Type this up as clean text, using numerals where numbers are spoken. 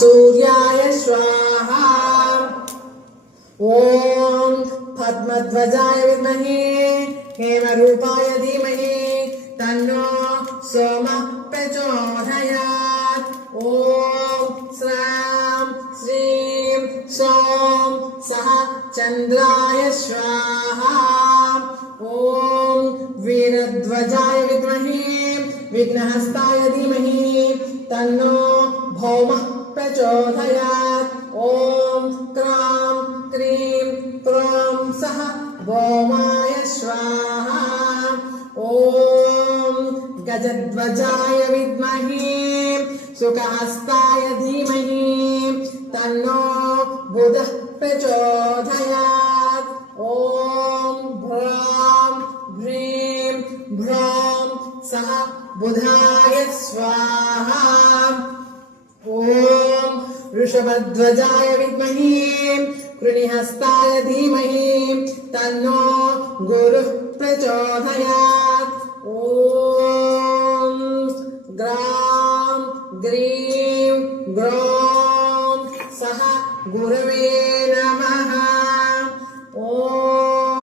सूर्याय स्वाहा। ॐ पद्मध्वजाय विद्महे हेमरूपाय धीमहि तन्नो सोमः प्रचोदयात्। ॐ श्रां श्रीं सौं सः चन्द्राय स्वाहा। ॐ वीरध्वजाय विद्महे विघ्नहस्ताय धीमहि तन्नो भौमः प्रचोदयात्। ॐ क्रां क्रीं क्रों सः भौमाय स्वाहा। ॐ गजध्वजाय विद्महे सुखहस्ताय धीमहि तन्नो बुधः प्रचोदयात्। ॐ भ्रां भ्रीं भ्रौं सः बुधाय स्वाहा। ॐ वृषभध्वजाय विद्महे कृणिहस्ताय धीमहि तन्नो गुरुः प्रचोदयात्। ॐ ग्रां ग्रीं ग्रौं सः गुरवे नमः।